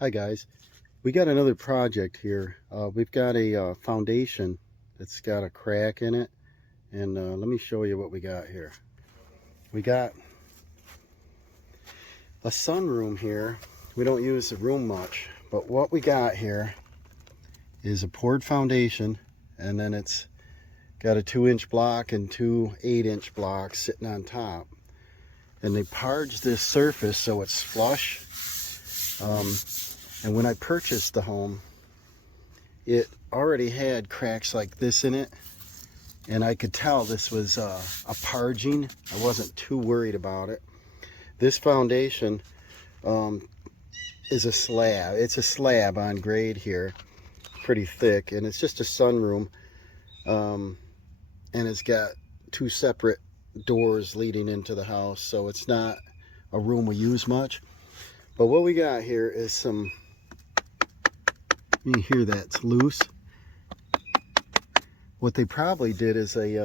Hi guys, we got another project here. We've got a foundation that's got a crack in it, and let me show you what we got here. We got a sunroom here. We don't use the room much, but what we got here is a poured foundation, and then it's got a 2-inch block and two 8-inch blocks sitting on top. And they parged this surface so it's flush. And when I purchased the home, it already had cracks like this in it, and I could tell this was a parging. I wasn't too worried about it. This foundation is a slab. It's a slab on grade here, pretty thick, and it's just a sunroom, and it's got two separate doors leading into the house, so it's not a room we use much. But what we got here is some, you hear that's loose. What they probably did is they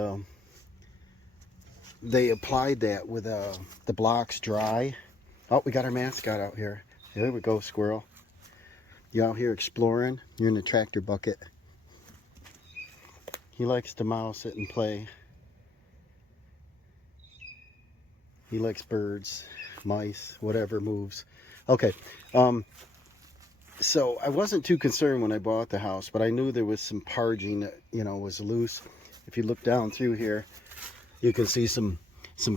applied that with the blocks dry. Oh, we got our mascot out here. There we go, squirrel. You out here exploring? You're in the tractor bucket. He likes to mouse it and play. He likes birds, mice, whatever moves. Okay, so I wasn't too concerned when I bought the house, but I knew there was some parging that, was loose. If you look down through here, you can see some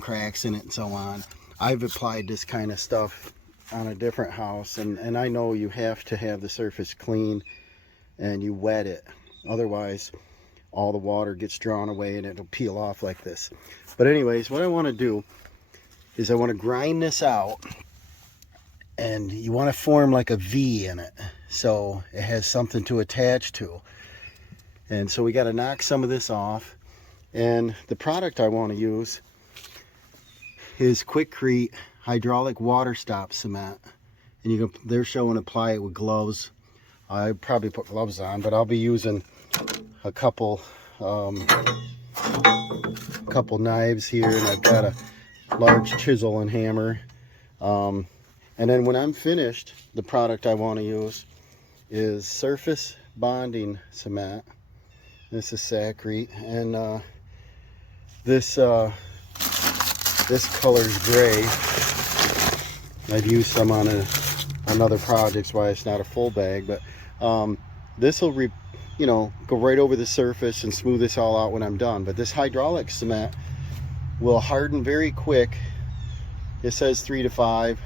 cracks in it and so on. I've applied this kind of stuff on a different house, and I know you have to have the surface clean and you wet it. Otherwise, all the water gets drawn away and it'll peel off like this. But anyways, what I want to do is I want to grind this out, and you want to form like a V in it so it has something to attach to. And so we got to knock some of this off, and the product I want to use is Quikrete hydraulic water stop cement, and they're showing apply it with gloves. I probably put gloves on, but I'll be using a couple knives here, and I've got a large chisel and hammer. And then when I'm finished, the product I want to use is surface bonding cement. This is Quikrete, and this color's gray. I've used some on other projects, why it's not a full bag, but this will go right over the surface and smooth this all out when I'm done. But this hydraulic cement will harden very quick. It says 3 to 5.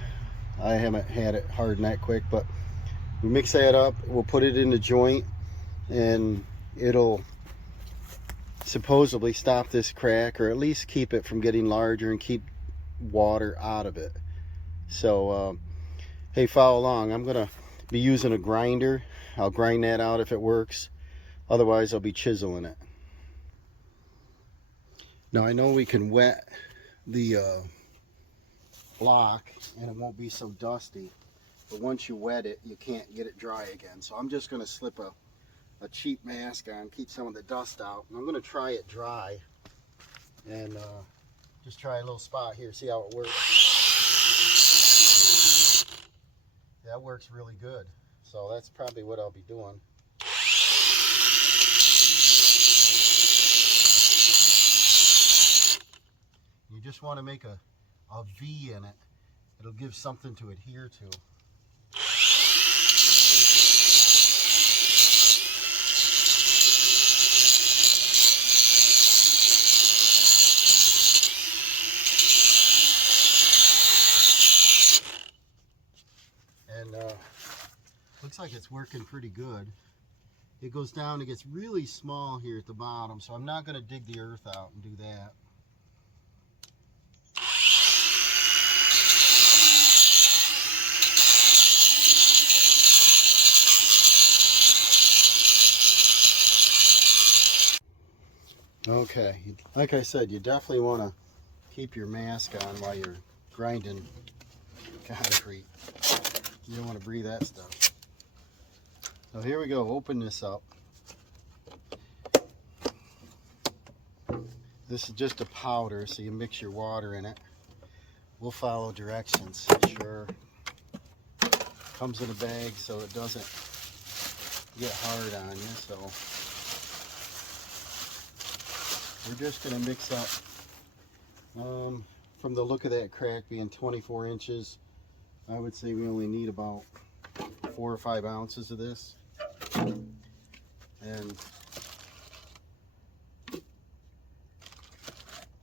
I haven't had it harden that quick, but we mix that up, we'll put it in the joint, and it'll supposedly stop this crack, or at least keep it from getting larger and keep water out of it. So hey, follow along. I'm gonna be using a grinder. I'll grind that out if it works. Otherwise, I'll be chiseling it. Now I know we can wet the block and it won't be so dusty, but once you wet it, you can't get it dry again. So I'm just going to slip a cheap mask on, keep some of the dust out, and I'm going to try it dry, and just try a little spot here, see how it works. That works really good, so that's probably what I'll be doing. You just want to make a V in it. It'll give something to adhere to. And looks like it's working pretty good. It goes down, it gets really small here at the bottom, so I'm not going to dig the earth out and do that. Okay, like I said, you definitely want to keep your mask on while you're grinding concrete. You don't want to breathe that stuff. So here we go, open this up. This is just a powder, so you mix your water in it. We'll follow directions, sure. Comes in a bag so it doesn't get hard on you. So we're just going to mix up, from the look of that crack being 24 inches, I would say we only need about 4 or 5 ounces of this. And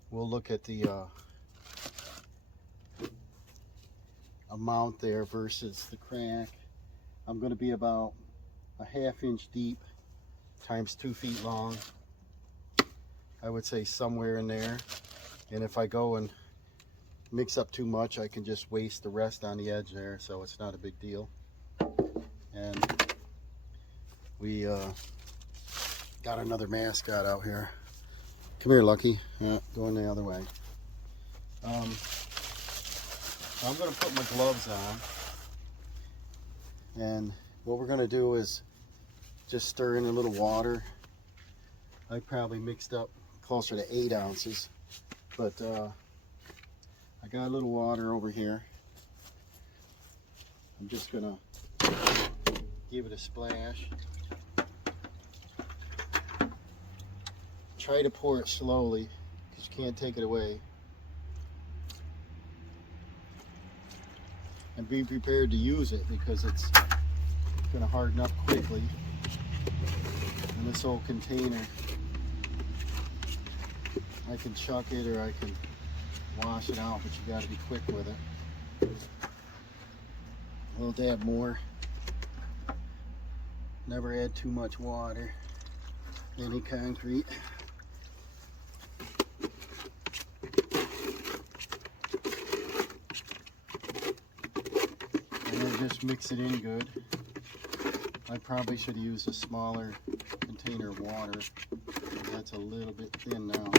we'll look at the amount there versus the crack. I'm going to be about a 1/2 inch deep times 2 feet long. I would say somewhere in there. And if I go and mix up too much, I can just waste the rest on the edge there, so it's not a big deal. And we got another mascot out here. Come here, Lucky. Yeah, going the other way. I'm going to put my gloves on, and what we're going to do is just stir in a little water. I probably mixed up closer to 8 ounces, but I got a little water over here. I'm just going to give it a splash. Try to pour it slowly because you can't take it away. And be prepared to use it because it's going to harden up quickly. And this old container, I can chuck it or I can wash it out, but you got to be quick with it. A little dab more. Never add too much water. Any concrete. And then just mix it in good. I probably should use a smaller container of water. That's a little bit thin now.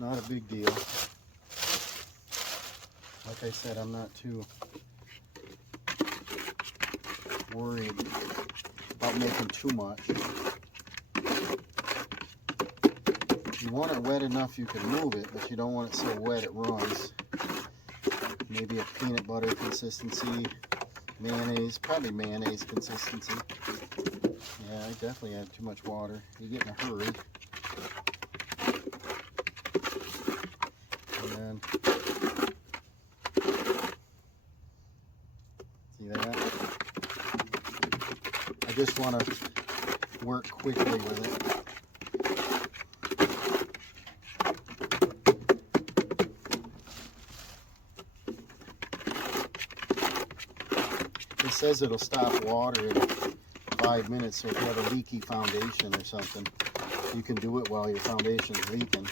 Not a big deal. Like I said, I'm not too worried about making too much. You want it wet enough you can move it, but you don't want it so wet it runs. Maybe a peanut butter consistency, mayonnaise, probably mayonnaise consistency. Yeah, I definitely add too much water. You get in a hurry. And then, see that? I just want to work quickly with it. It says it'll stop water in 5 minutes, so if you have a leaky foundation or something, you can do it while your foundation's leaking.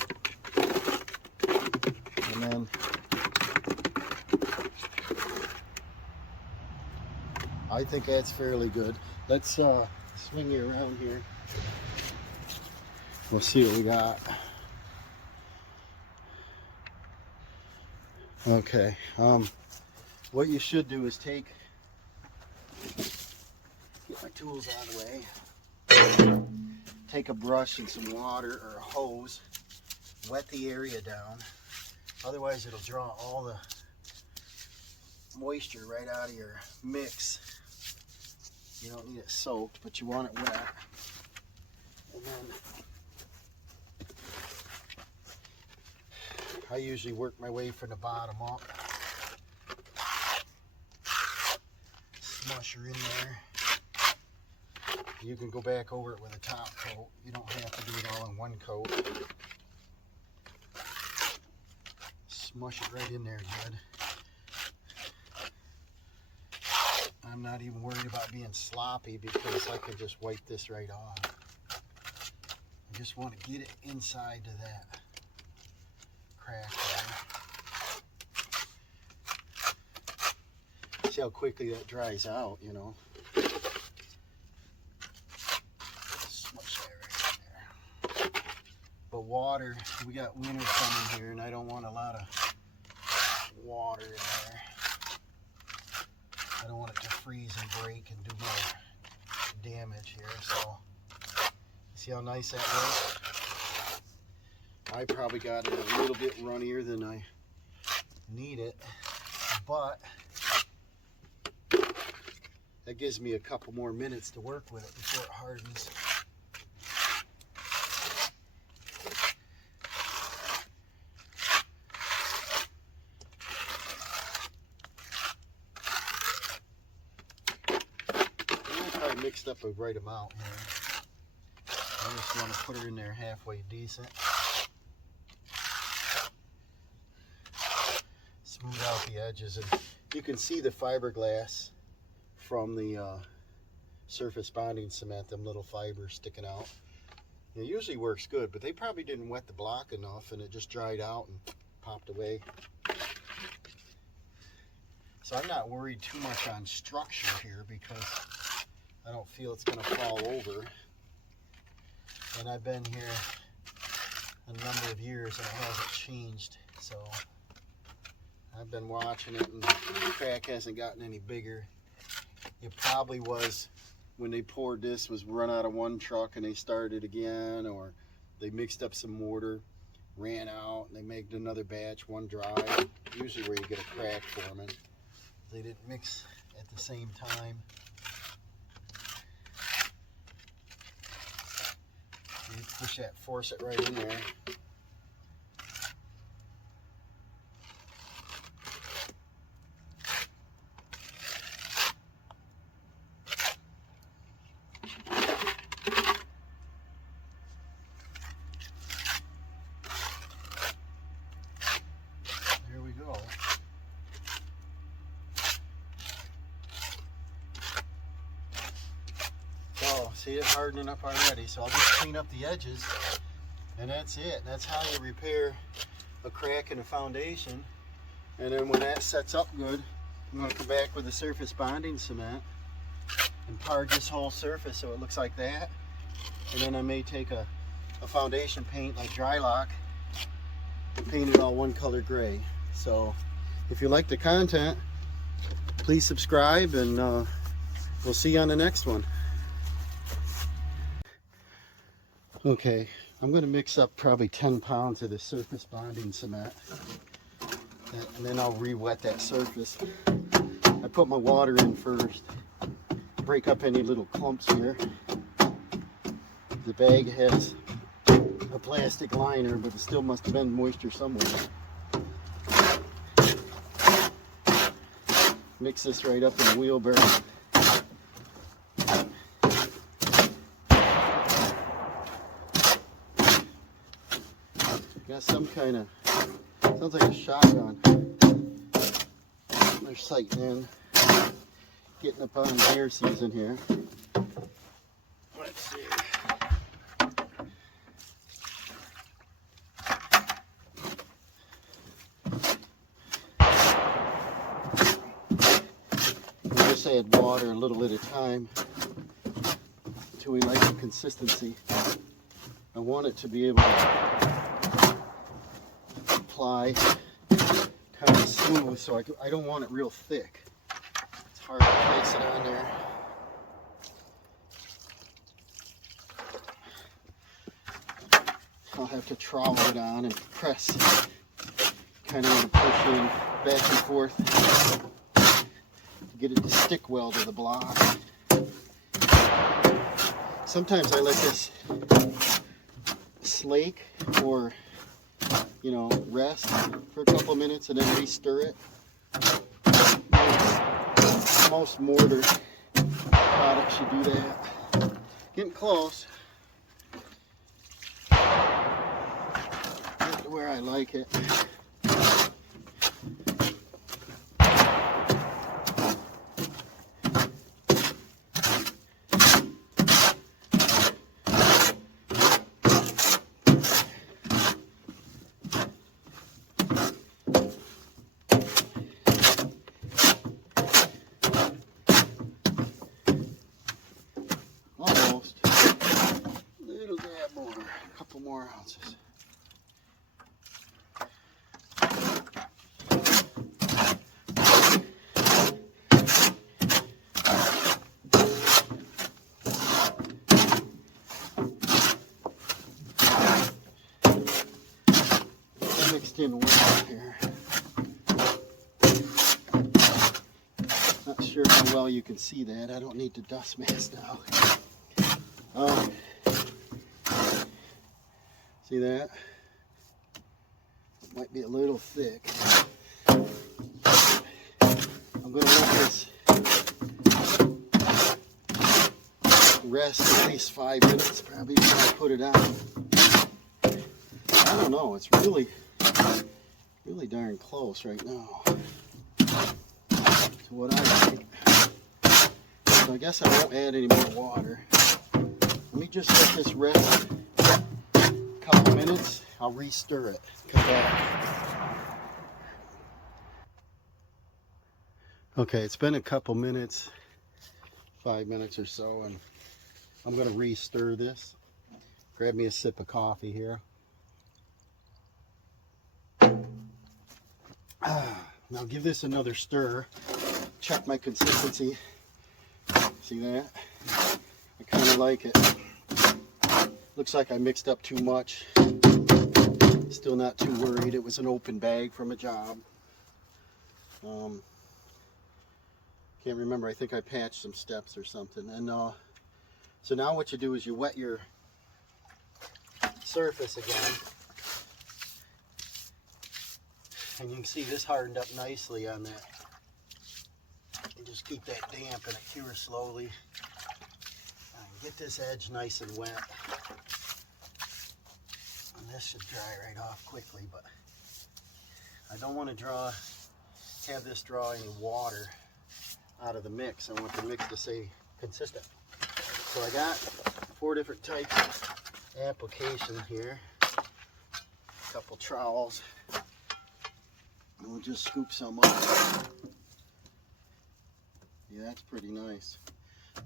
And then I think that's fairly good. Let's swing you around here. We'll see what we got. Okay, what you should do is get my tools out of the way. Take a brush and some water or a hose, wet the area down. Otherwise it'll draw all the moisture right out of your mix. You don't need it soaked, but you want it wet. And then I usually work my way from the bottom up. Smush her in there. You can go back over it with a top coat. You don't have to do it all in one coat. Smush it right in there good. I'm not even worried about being sloppy because I can just wipe this right off. I just want to get it inside to that crack there. See how quickly that dries out, you know. Smush that right in there. But water, we got winter coming here and I don't want a lot of water in there. I don't want it to freeze and break and do more damage here. So, see how nice that was? I probably got it a little bit runnier than I need it. but that gives me a couple more minutes to work with it before it hardens. I mixed up a right amount here. I just want to put her in there halfway decent. Smooth out the edges, and you can see the fiberglass from the surface bonding cement, them little fibers sticking out. It usually works good, but they probably didn't wet the block enough and it just dried out and popped away. So I'm not worried too much on structure here because I don't feel it's going to fall over. And I've been here a number of years and it hasn't changed. So I've been watching it and the crack hasn't gotten any bigger. It probably was when they poured this, was run out of one truck and they started again, or they mixed up some mortar, ran out, and they made another batch, one dry. Usually where you get a crack forming. They didn't mix at the same time. You push that, force it right in there. There we go. Oh, see it hardening up already, so I'll just clean up the edges and that's it. That's how you repair a crack in a foundation. And then when that sets up good, I'm going to come back with the surface bonding cement and pard this whole surface so it looks like that. And then I may take a foundation paint like Drylock and paint it all one color gray. So if you like the content, please subscribe, and we'll see you on the next one. Okay, I'm going to mix up probably 10 pounds of the surface bonding cement, and then I'll re-wet that surface. I put my water in first, break up any little clumps here. The bag has a plastic liner, but it still must have been moisture somewhere. Mix this right up in the wheelbarrow. Got some kind of, sounds like a shotgun. They're sighting in, getting up on deer season here. Let's see. We'll just add water a little at a time until we like the consistency. I want it to be able to apply kind of smooth, so I don't want it real thick. It's hard to place it on there. I'll have to trowel it on and press. Kind of want to push in back and forth to get it to stick well to the block. Sometimes I let this slake or rest for a couple of minutes and then re-stir it. Most mortar products should do that. Getting close. Get to where I like it. Almost. A little dab more, a couple more ounces. Mixed in well here. sure how well you can see that. I don't need the dust mask now. See that? Might be a little thick. I'm going to let this rest at least 5 minutes probably before I put it on. I don't know, it's really darn close right now to what I like. So I guess I won't add any more water. Let me just let this rest a couple minutes. I'll re-stir it. Come back. Okay, it's been a couple minutes, 5 minutes or so, and I'm going to re-stir this. Grab me a sip of coffee here. Now give this another stir. Check my consistency. See that? I kind of like it. Looks like I mixed up too much. Still not too worried. It was an open bag from a job. Can't remember. I think I patched some steps or something. And so now what you do is you wet your surface again. And you can see this hardened up nicely on that. And just keep that damp and it cures slowly. And get this edge nice and wet. And this should dry right off quickly, but I don't want to have this draw any water out of the mix. I want the mix to stay consistent. So I got 4 different types of application here. A couple trowels. And we'll just scoop some up. Yeah, that's pretty nice.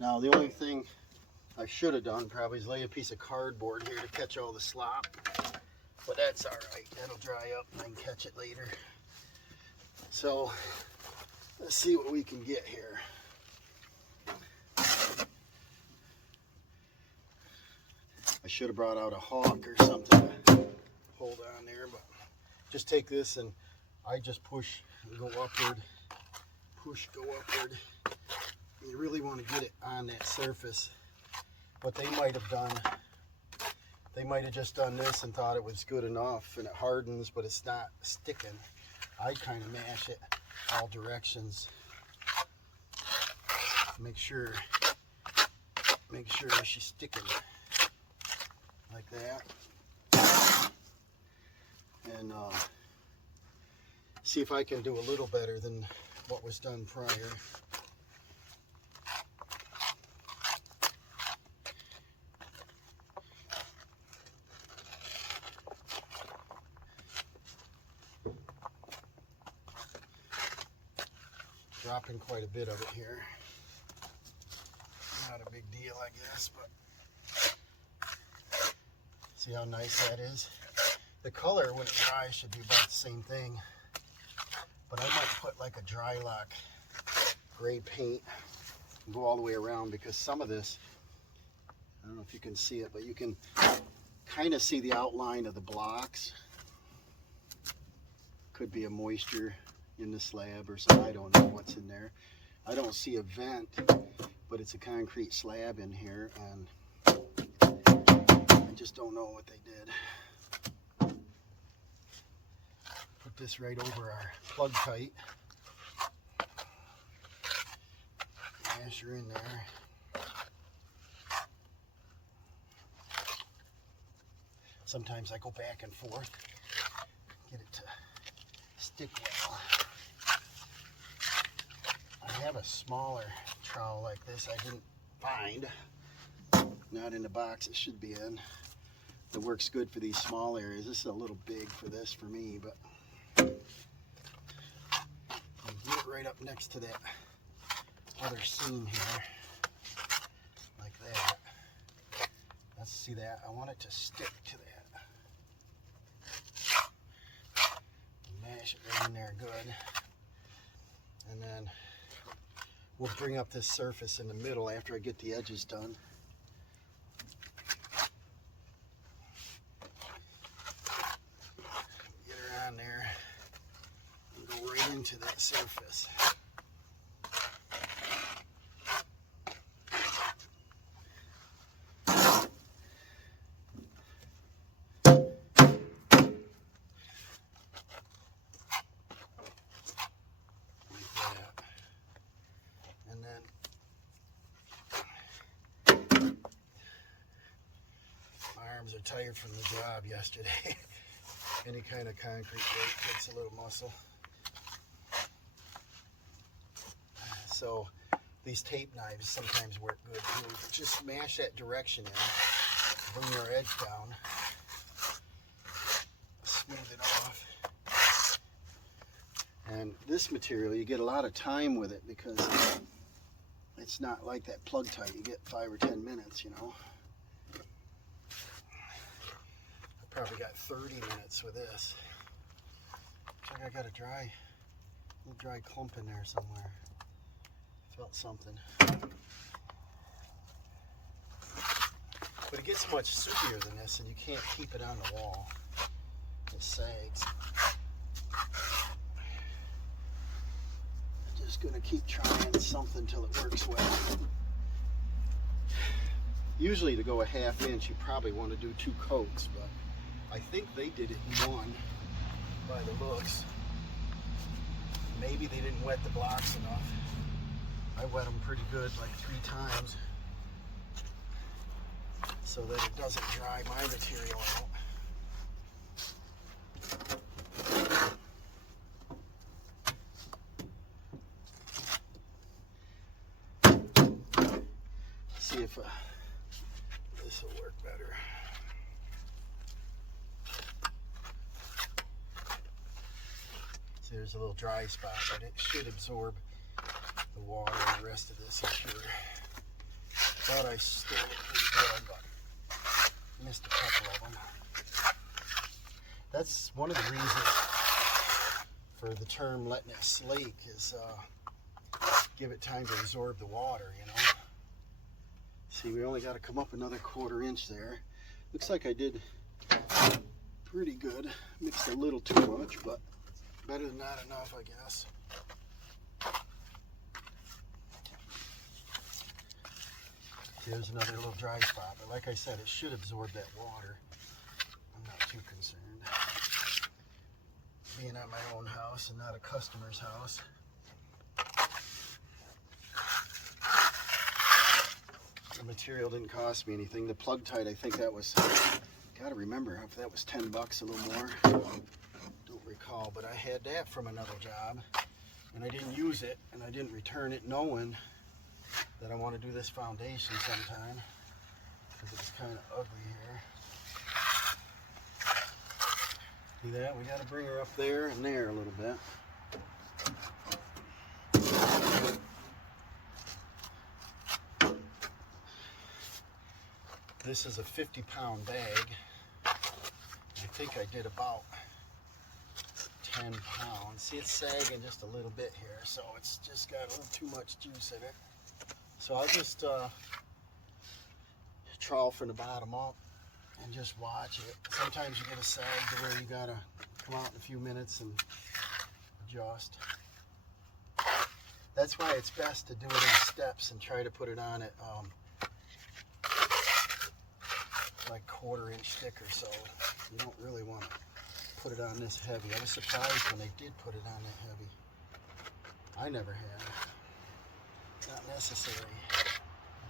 Now the only thing I should have done probably is lay a piece of cardboard here to catch all the slop. But that's alright. That'll dry up and I can catch it later. So let's see what we can get here. I should have brought out a hawk or something to hold on there, but just take this and I just push and go upward, push, go upward. And you really want to get it on that surface. What they might have done, they might have just done this and thought it was good enough and it hardens, but it's not sticking. I kind of mash it all directions. Make sure she's sticking like that. And see if I can do a little better than what was done prior. Dropping quite a bit of it here. Not a big deal, I guess, but see how nice that is? The color when it dries should be about the same thing. But I might put like a dry lock gray paint and go all the way around, because some of this, I don't know if you can see it, but you can kind of see the outline of the blocks. Could be a moisture in the slab or something. I don't know what's in there. I don't see a vent, but it's a concrete slab in here, and I just don't know what they did. Put this right over our plug tight. Mash her in there. Sometimes I go back and forth, get it to stick well. I have a smaller trowel like this I didn't find. Not in the box it should be in. It works good for these small areas. This is a little big for this for me, but get it right up next to that other seam here, like that. Let's see that. I want it to stick to that. Mash it right in there good. And then we'll bring up this surface in the middle after I get the edges done. Get her on there and go right into that surface. are tired from the job yesterday. Any kind of concrete work takes a little muscle. So these tape knives sometimes work good too. Just mash that direction in, bring your edge down, smooth it off. And this material, you get a lot of time with it because it's not like that plug tight. You get 5 or 10 minutes, you know. I probably got 30 minutes with this. Looks like I got a little dry clump in there somewhere. Felt something. But it gets much soupier than this, and you can't keep it on the wall. It sags. Just gonna keep trying something till it works well. Usually to go a ½ inch, you probably want to do 2 coats, but I think they did it in 1 by the looks. Maybe they didn't wet the blocks enough. I wet them pretty good, like 3 times, so that it doesn't dry my material out. See if this will work better. See, there's a little dry spot, but it should absorb the water and the rest of this, I'm sure. Thought I stood it pretty good, but missed a couple of them. That's one of the reasons for the term letting it slake is give it time to absorb the water, you know. See, we only got to come up another ¼ inch there. Looks like I did pretty good. Mixed a little too much, but better than not enough, I guess. Here's another little dry spot, but like I said, it should absorb that water. I'm not too concerned. Being at my own house and not a customer's house. The material didn't cost me anything. The plug tight, I think that was, gotta remember if that was 10 bucks, a little more. Don't recall, but I had that from another job and I didn't use it and I didn't return it knowing that I want to do this foundation sometime because it's kind of ugly here. See that? We got to bring her up there and there a little bit. This is a 50-pound bag. I think I did about 10 pounds. See, it's sagging just a little bit here, so it's just got a little too much juice in it. So I'll just trawl from the bottom up and just watch it. Sometimes you get a sag to where you gotta come out in a few minutes and adjust. That's why it's best to do it in steps and try to put it on at like 1/4 inch thick or so. You don't really want to put it on this heavy. I was surprised when they did put it on that heavy. I never had. Not necessary.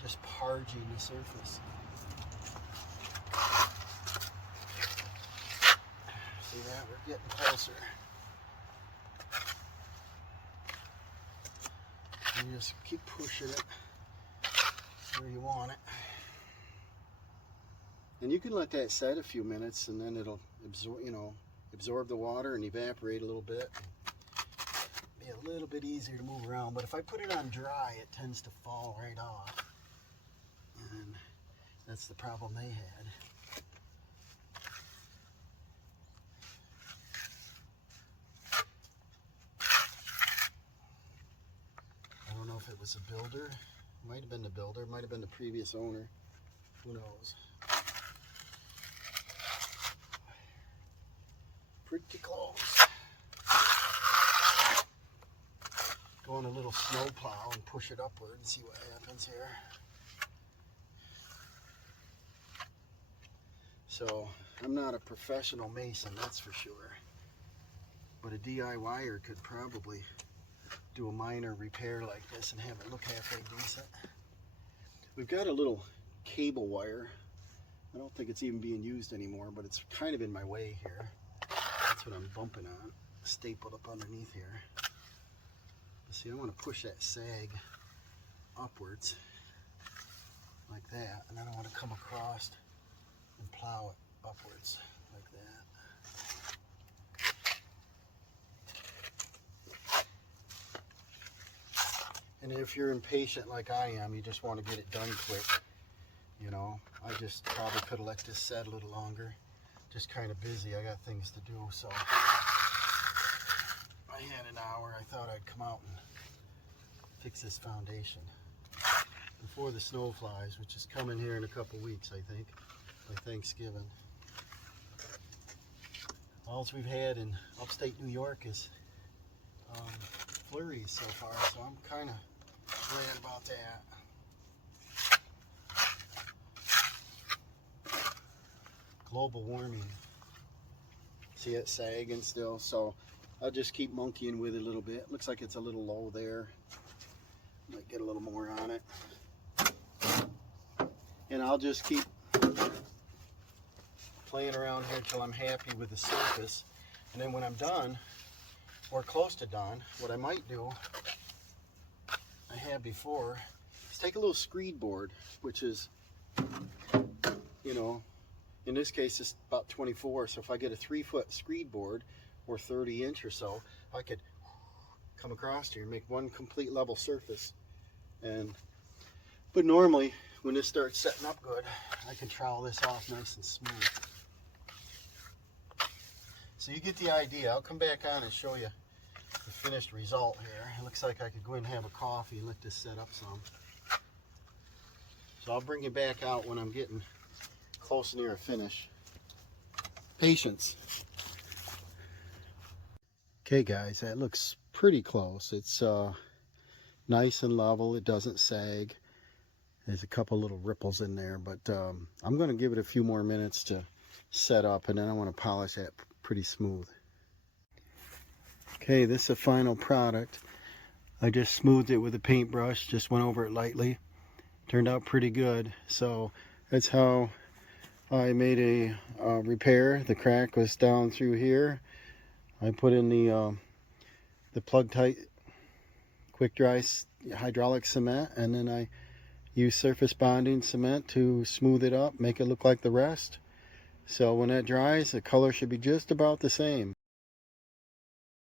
Just parging the surface. See that? We're getting closer. You just keep pushing it where you want it. And you can let that set a few minutes and then it'll absorb, absorb the water and evaporate a little bit. Be a little bit easier to move around, but if I put it on dry, it tends to fall right off. And that's the problem they had. I don't know if it was a builder. It might have been the builder, it might have been the previous owner. Who knows? Pretty close. Go on a little snow plow and push it upward and see what happens here. So I'm not a professional mason, that's for sure. But a DIYer could probably do a minor repair like this and have it look halfway decent. We've got a little cable wire I don't think it's even being used anymore, but it's kind of in my way here. That's what I'm bumping on, stapled up underneath here. But see, I want to push that sag upwards like that, and then I want to come across and plow it upwards like that. And if you're impatient like I am, you just want to get it done quick, you know, I just probably could have let this set a little longer. Just kind of busy, I got things to do, so I had an hour. I thought I'd come out and fix this foundation before the snow flies, which is coming here in a couple weeks, I think, by Thanksgiving. All we've had in upstate New York is flurries so far, so I'm kind of glad about that. Global warming. See it sagging still, so I'll just keep monkeying with it a little bit. Looks like it's a little low there. Might get a little more on it. And I'll just keep playing around here till I'm happy with the surface. And then when I'm done, or close to done, what I might do, I had before, is take a little screed board, which is, you know, in this case it's about 24, so if I get a 3-foot screed board or 30-inch or so, I could come across here and make one complete level surface. But normally when this starts setting up good, I can trowel this off nice and smooth. So you get the idea. I'll come back on and show you the finished result here. It looks like I could go in and have a coffee and let this set up some. So I'll bring you back out when I'm getting close near a finish. Patience. Okay guys, that looks pretty close. It's nice and level. It doesn't sag. There's a couple little ripples in there, but I'm going to give it a few more minutes to set up, and then I want to polish that pretty smooth. Okay, this is the final product. I just smoothed it with a paintbrush, just went over it lightly. Turned out pretty good. So that's how I made a repair. The crack was down through here. I put in the plug tight quick dry hydraulic cement, and then I used surface bonding cement to smooth it up, make it look like the rest. So when that dries, the color should be just about the same.